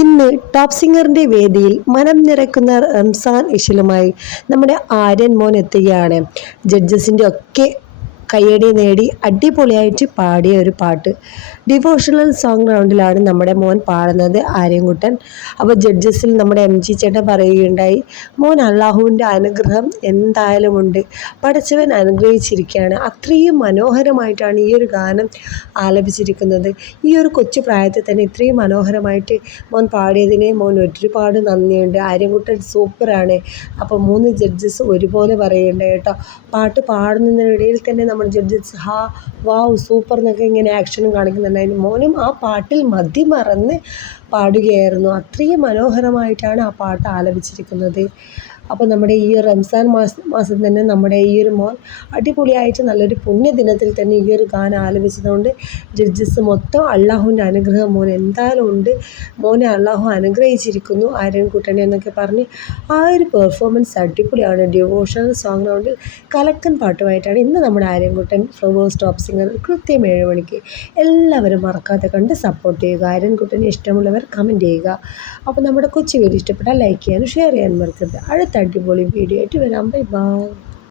ഇന്ന് ടോപ്പ് സിംഗറിന്റെ വേദിയിൽ മനം നിറയ്ക്കുന്ന റംസാൻ ഇശലുമായി നമ്മുടെ ആര്യൻ മോൻ എത്തുകയാണ്. ജഡ്ജസിന്റെ ഒക്കെ കയ്യടി നേടി അടിപൊളിയായിട്ട് പാടിയ ഒരു പാട്ട്, ഡിവോഷണൽ സോങ് റൗണ്ടിലാണ് നമ്മുടെ മോൻ പാടുന്നത്, ആര്യൻകുട്ടൻ. അപ്പോൾ ജഡ്ജസിൽ നമ്മുടെ MG ചേട്ടൻ പറയുകയുണ്ടായി, മോൻ അള്ളാഹുവിൻ്റെ അനുഗ്രഹം എന്തായാലും ഉണ്ട്, പടച്ചവൻ അനുഗ്രഹിച്ചിരിക്കുകയാണ്. അത്രയും മനോഹരമായിട്ടാണ് ഈ ഒരു ഗാനം ആലപിച്ചിരിക്കുന്നത്. ഈ ഒരു കൊച്ചു പ്രായത്തിൽ തന്നെ ഇത്രയും മനോഹരമായിട്ട് മോൻ പാടിയതിന് മോൻ ഒരുപാട് നന്ദിയുണ്ട്. ആര്യൻകുട്ടൻ സൂപ്പറാണ്. അപ്പോൾ 3 ജഡ്ജസ് ഒരുപോലെ പറയുന്നുണ്ട് കേട്ടോ. പാട്ട് പാടുന്നതിനിടയിൽ തന്നെ നമ്മുടെ ജഡ്ജസ് വാവ് സൂപ്പർ എന്നൊക്കെ ഇങ്ങനെ ആക്ഷനും കാണിക്കുന്നുണ്ടായിരുന്നു. മോനും ആ പാട്ടിൽ മതിമറന്ന് പാടുകയായിരുന്നു. അത്രയും മനോഹരമായിട്ടാണ് ആ പാട്ട് ആലപിച്ചിരിക്കുന്നത്. അപ്പോൾ നമ്മുടെ ഈ റംസാൻ മാസം തന്നെ നമ്മുടെ ഈ ഒരു മോൻ അടിപൊളിയായിട്ട് നല്ലൊരു പുണ്യദിനത്തിൽ തന്നെ ഈ ഒരു ഗാനം ആലപിച്ചതുകൊണ്ട് ജഡ്ജസ് മൊത്തം അള്ളാഹുവിൻ്റെ അനുഗ്രഹം മോൻ എന്തായാലും ഉണ്ട്, മോനെ അള്ളാഹു അനുഗ്രഹിച്ചിരിക്കുന്നു ആര്യൻകുട്ടനെ എന്നൊക്കെ പറഞ്ഞ് ആ ഒരു പെർഫോമൻസ് അടിപൊളിയാണ്. ഡിവോഷണൽ സോങ് റൗണ്ടിൽ കലക്കൻ പാട്ടുമായിട്ടാണ് ഇന്ന് നമ്മുടെ ആര്യൻകുട്ടൻ ഫ്ലവേഴ്സ് ടോപ്പ് സിംഗർ കൃത്യം 7 മണിക്ക്. എല്ലാവരും മറക്കാതെ കണ്ട് സപ്പോർട്ട് ചെയ്യുക. ആര്യൻകുട്ടനെ ഇഷ്ടമുള്ളവർ കമൻറ്റ് ചെയ്യുക. അപ്പോൾ നമ്മുടെ കൊച്ചു വീഡിയോ ഇഷ്ടപ്പെട്ടാൽ ലൈക്ക് ചെയ്യാനും ഷെയർ ചെയ്യാനും മറക്കരുത്. അടുത്ത അടിപൊളി വീഡിയോ ആയിട്ട് വരാം. Bye bye.